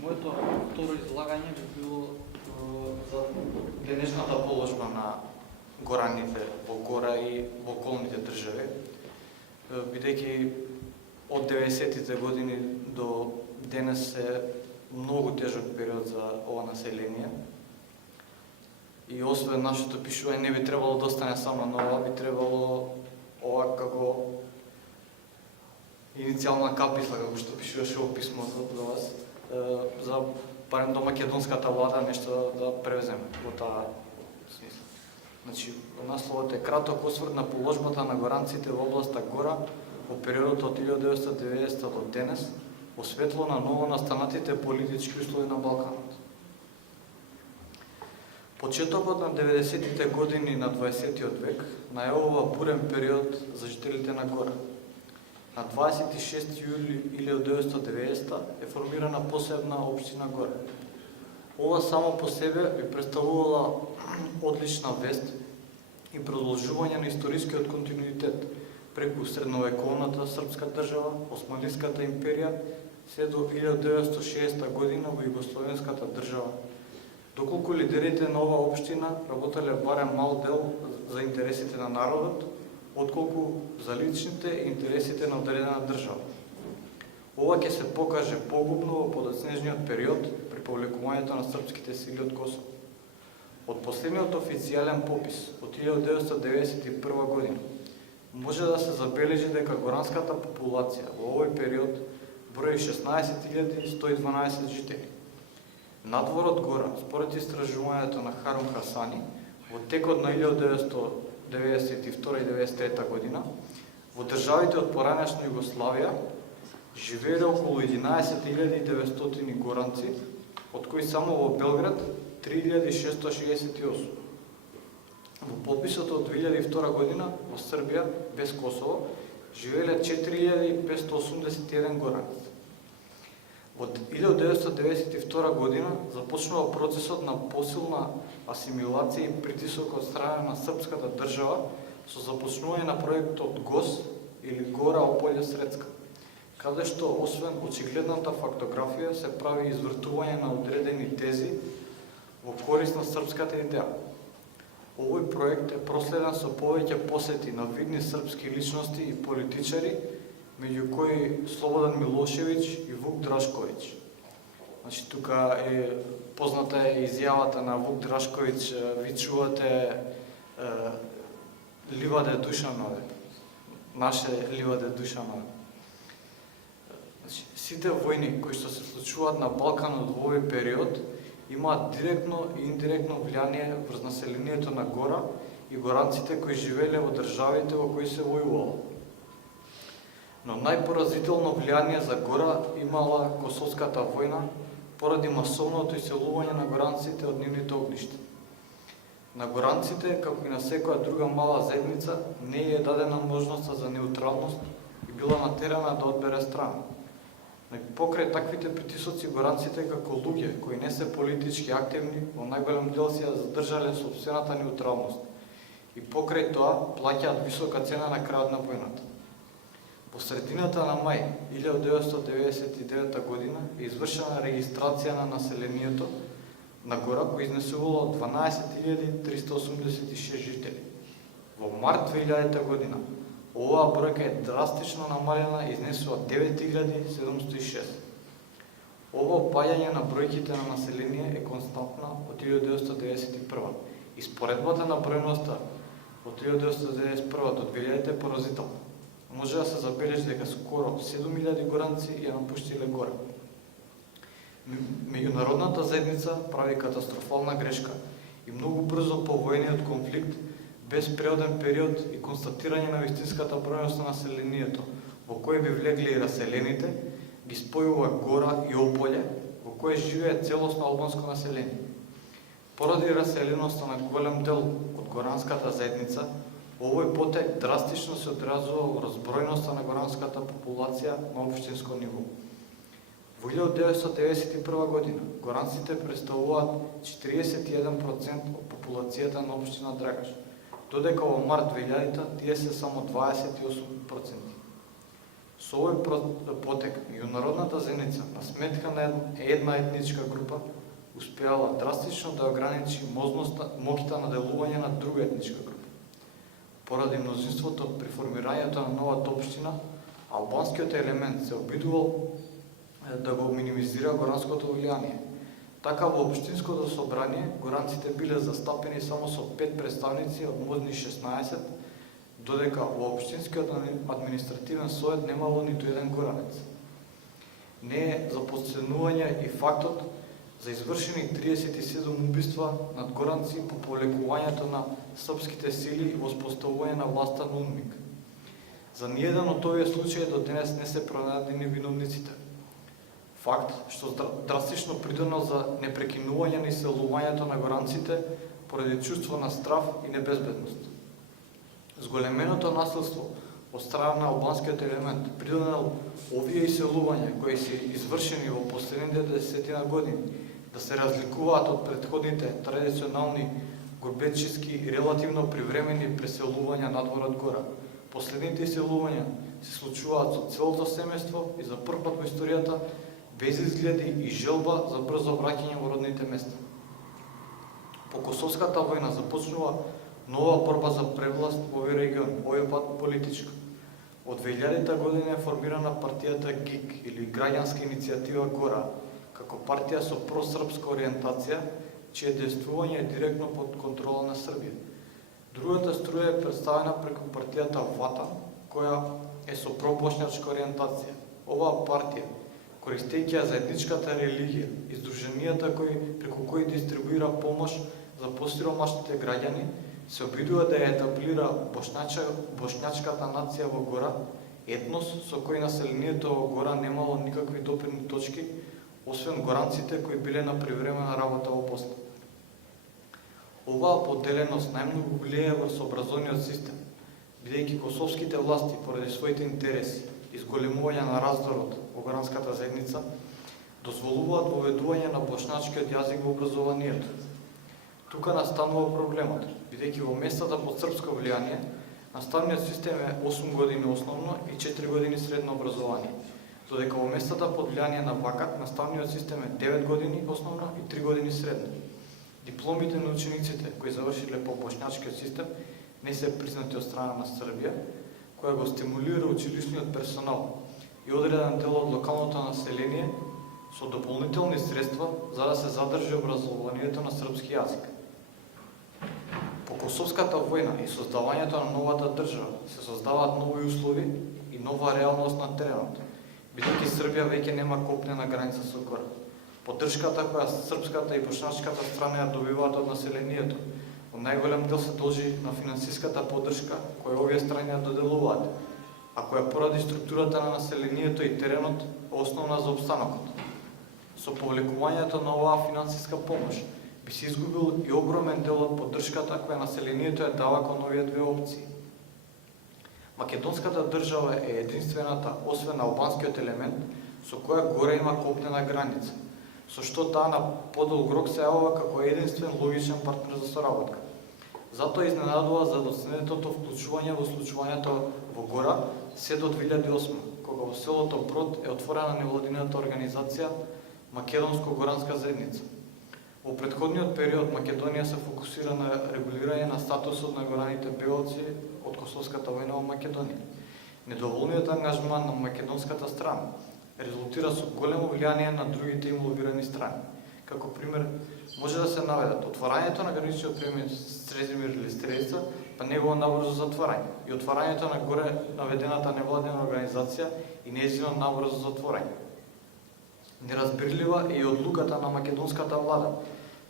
Моето второ излагање би било за денешната положба на гораните во Гора и во околните држави, бидејќи од 90-тите години до денес е многу тежок период за ова население. И освен нашето пишување не би требало да остане само на ова, би требало ова како иницијална каписла, како што пишуваше во писмото за вас, за барем до македонската влада нешто да превземе во таа смисла. Значи, насловот е краток осврт на положбата на горанците во областа Гора во периодот од 1990 до денес, во светло на новонастанатите политички услови на Балканот. Почетокот на 90-тите години на 20-тиот век најавува бурен период за жителите на Гора. На 26 јули 1990 е формирана посебна општина Гора. Ова само по себе би представувала одлична вест и продолжување на историскиот континуитет преку средновековната српска држава, Османлиската империја, се до 1960 година во Југословенската држава. Доколку лидерите на ова општина работеле барем мал дел за интересите на народот, отколку за личните интересите на одредена држава. Ова ќе се покаже погубно во подоцнежниот период при повлекувањето на српските сили од Косово. Од последниот официјален попис од 1991 година може да се забележи дека горанската популација во овој период брои 16.112 жители. Надвор од Гора, според истражувањето на Харун Хасани, во текот на 1992 и 1993 година, во државите од поранешна Југославија живееле околу 11.900 горанци, од кои само во Белград 3.668. Во пописот од 2002 година во Србија, без Косово, живееле 4.581 горанци. Во 1992 година започнува процесот на посилна асимилација и притисок од страна на српската држава со започнување на проектот ГОС или Гора Ополје Средска, каде што освен очигледната фактографија се прави извртување на одредени тези во корист на српската идеја. Овој проект е проследен со повеќе посети на видни српски личности и политичари, меѓу кои Слободан Милошевиќ и Вук Драшковиќ. Значи, тука е позната е изјавата на Вук Драшковиќ, ви чувате Ливаде Душанове, наше Ливаде Душанове. Значи, сите војни кои што се случуваат на Балканот во овој период имаат директно и индиректно влијание врз населението на Гора и горанците кои живееле во државите во кои се војувало. Но најпоразително влијание за Гора имала Косовската војна поради масовното иселување на горанците од нивните огништа. На горанците, како и на секоја друга мала заедница, не е дадена можноста за неутралност и била натерана да одбере страна. Но и покрај таквите притисоци горанците како луѓе кои не се политички активни, во најголем дел си ја задржале сопствената неутралност и покрај тоа плаќаат висока цена на крајот на војната. Во средината на мај 1999 година е извршена регистрација на населението на Гора, кој изнесувало 12.386 жители. Во март 2000 година оваа бројка е драстично намалена и изнесува 9.706. Ова опаѓање на бројките на население е константна од 1991. И споредбата на бројноста од 1991 до 2000 е поразителна. Може да се забележи дека скоро 7000 горанци ја напуштиле Гора. Меѓународната заедница прави катастрофална грешка и многу брзо по војниот конфликт, без преоден период и констатирање на вистинската бројност на населението, во кој би влегли и раселените, ги спојува Гора и Ополје, во кој живее целосно албанско население. Поради раселеноста на голем дел од горанската заедница, овој потек драстично се одразува во разбројноста на горанската популација на општинско ниво. Во 1991 година горанците представуваат 41% од популацијата на општина Драгаш, додека во март 2000 тие се само 28%. Со овој потек, меѓународната заедница на сметка на една етничка група успеала драстично да ограничи моќта на делување на друга етничка група. Поради мнозинството при формирањето на новата општина, албанскиот елемент се обидувал да го минимизира горанското влијание. Така во општинското собрание горанците биле застапени само со 5 представници од можни 16, додека во општинскиот административен совет немало ниту еден горанец. Не е за подценување и фактот за извршени 37 убиства над горанци по повлекувањето на српските сили и воспоставување на власта на УНМИК. За ниеден од овие случаи до денес не се пронајдени виновниците. Факт што драстично придонел за непрекинување на иселувањето на горанците поради чувство на страв и небезбедност. Зголеменото насилство од страна на албанскиот елемент придонел овие иселувања кои се извршени во последните 10 години да се разликуваат од претходните традиционални гурбетчиски и релативно привремени преселувања надвор од гора. Последните иселувања се случуваат со целото семејство и за прв пат во историјата без изгледи и желба за брзо враќање во родните места. По Косовската војна започнува нова борба за превласт во овој регион, овој пат политичка. Од 2000 година е формирана партијата ГИК или Граѓанска иницијатива Гора, како партија со просрпска ориентација, чие действување е директно под контрола на Србија. Другата струја е представена преку партијата ВАТА, која е со пробошњачка ориентација. Оваа партија, користејќи ја заедничката религија и здруженијата преку кои дистрибуира помош за посиромашните граѓани, се обидува да ја етаблира бошњачката нација во Гора, етнос со кој населението во Гора немало никакви допирни точки, освен горанците кои биле на привремена работа во Босна. Оваа поделеност најмногу влијае врз образовниот систем, бидејќи косовските власти поради своите интереси и зголемување на раздорот во горанската заедница дозволуваат воведување на бошњачкиот јазик во образованието. Тука настанува проблемот, бидејќи во местата под српско влијание наставниот систем е 8 години основно и 4 години средно образование, додека во местата под влијание на ВАКАТ наставниот систем е 9 години основно и 3 години средно. Дипломите на учениците кои завршиле по бошњачкиот систем не се признати од страна на Србија, која го стимулира училишниот персонал и одреден дел од локалното население со дополнителни средства за да се задржи образованието на српски јазик. По Косовската војна и создавањето на новата држава се создаваат нови услови и нова реалност на теренот, бидејќи Србија веќе нема копнена граница со Гора. Поддршката која српската и бошњачката страна ја добиваат од населението, во најголем дел се должи на финансиската поддршка која овие страни ја доделуваат, а која поради структурата на населението и теренот е основна за опстанокот. Со повлекувањето на оваа финансиска помош би се изгубил и огромен дел од поддршката која населението ја дава кон овие две опции. Македонската држава е единствената, освен албанскиот елемент, со која Гора има копнена граница, со што таа на подолг рок се јавува како единствен логичен партнер за соработка. Затоа изненадува задоцнетото вклучување во случувањето во Гора се до 2008, кога во селото Брод е отворена невладината организација Македонско-горанска заедница. Во претходниот период Македонија се фокусира на регулирање на статусот на гораните беолци од Косовската војна во Македонија. Недоволниот ангажман на македонската страна резултира со големо влијание на другите инволвирани страни. Како пример може да се наведат отварањето на граничниот премин Стрезимир или Стрелица, па негово набрзо затварање и отварањето на горе наведената невладена организација и нејзино набрзо затворање. Неразбирлива е и одлуката на македонската влада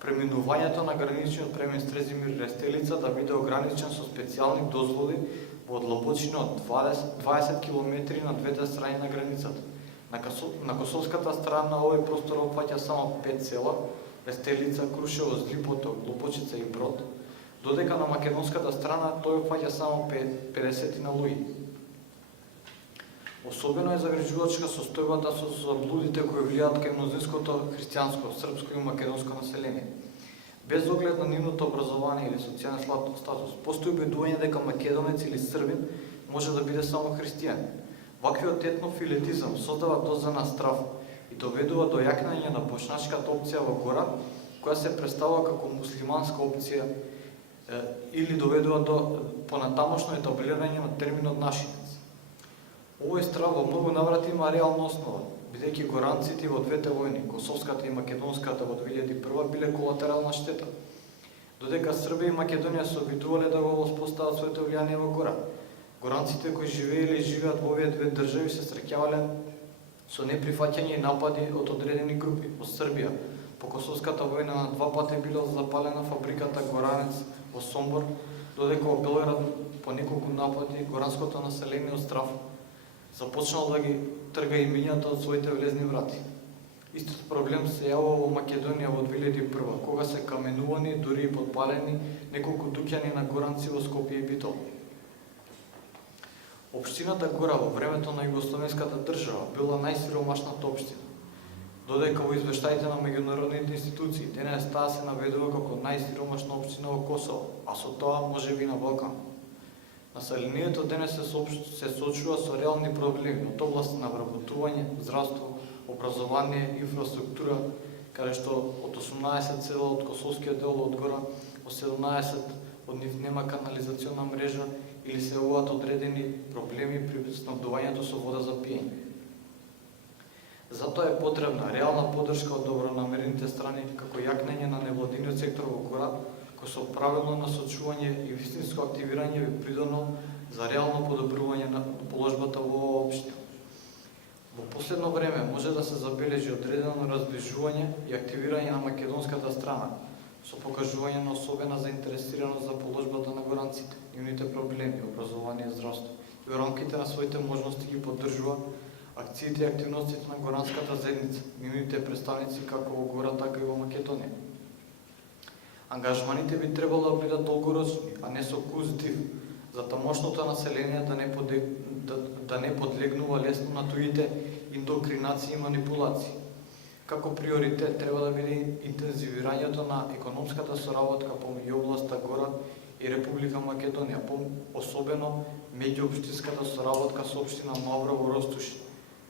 преминувањето на граничниот премин Стрезимир Рестелица да биде ограничен со специјални дозволи во длабочина од 20 км на двете страни на границата. На косовската страна овој простор опфаќа само 5 села: Рестелица, Крушево, Злипото, Глупочица и Брод, додека на македонската страна тој опфаќа само 50 на луѓе. Особено е загрижувачка состојбата со заблудите кои влијаат кај мнозинското христијанско, српско и македонско население. Без оглед на нивното образование или социјален статус, постои убедување дека македонец или србин може да биде само христијанин. Ваквиот етнофилетизам создава доза на страв и доведува до јакнање на бошначката опција во гора, која се представува како муслиманска опција или доведува до понатамошно етаблирање на терминот нашинец. Овој страв во многу наврати има реална основа, бидејќи горанците во двете војни, Косовската и Македонската во 2001 биле колатерална штета, додека Србија и Македонија се обидувале да го воспостават своето влијание во гора. Горанците кои живееле и живеат во овие две држави се среќавале со неприфаќање и напади од одредени групи. Во Србија, по Косовската војна на 2 пати била запалена фабриката Горанец во Сомбор, додека во Белград по неколку напади горанското население од страв започнало да ги трга имињата од своите влезни врати. Истиот проблем се јавува во Македонија во 2001, кога се каменувани, дури и подпалени неколку дуќани на горанци во Скопје и Битол. Општината Гора во времето на југословенската држава била најсиромашната општина, додека во извештаите на меѓународните институции денес таа се наведува како најсиромашна општина во Косово, а со тоа можеби и на Балкан. Населението денес се соочува со реални проблеми од област на вработување, здравство, образование, инфраструктура, каде што од 18 села од Косовскиот дел од Гора, од 17 од нив нема канализациона мрежа или се јавуваат одредени проблеми при снабдувањето со вода за пиење. Затоа е потребна реална поддршка од добронамерените страни, како јакнење на невладиниот сектор во Гора, кој со правилно насочување и вистинско активирање би придонел за реално подобрување на положбата во оваа општина. Во последно време може да се забележи одредено разближување и активирање на македонската страна, со покажување на особена заинтересираност за положбата на горанците, нивните проблеми, образование, здравство и во рамките на своите можности ги поддржува акциите и активностите на горанската заедница, нивните представници како во Гора, така и во Македонија. Ангажманите би требало да бидат долгорочни, а не со куз див, за тамошното население да не подлегнува лесно на туите индокринации и манипулации. Како приоритет треба да биде интензивирањето на економската соработка помеѓу областа Гора и Република Македонија, особено меѓуопштинската соработка со општина Мавра во Ростуши,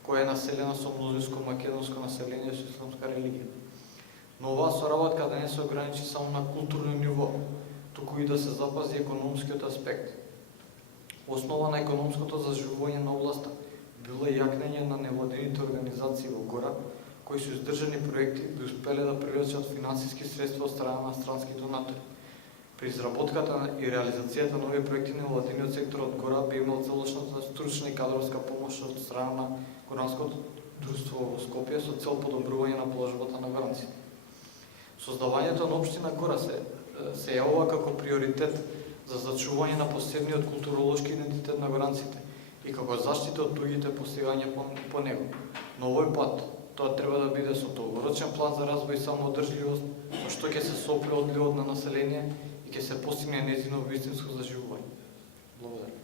која е населена со мнозинско македонско население со исламска религија. Но оваа соработка да не се ограничи само на културно ниво, туку и да се запази економскиот аспект. Основа на економското заживување на областа било јакнење на невладините организации во Гора, кои со издржани проекти би успеле да привлечат финансиски средства од страна на странски донатори. При изработката и реализацијата на овие проекти невладиниот сектор од Гора би имал целосната стручна и кадровска помош од страна на Горанското друштво во Скопје со цел подобрување на положбата на горанците. Создавањето на општина Гора се јавува како приоритет за зачување на посебниот културолошки идентитет на горанците и како заштита од туѓите постигања по него. Но овој пат тоа треба да биде со долгорочен план за развој и самоодржливост, со што ќе се сопре одливот на население и ќе се постигне нејзино вистинско заживување. Благодарам.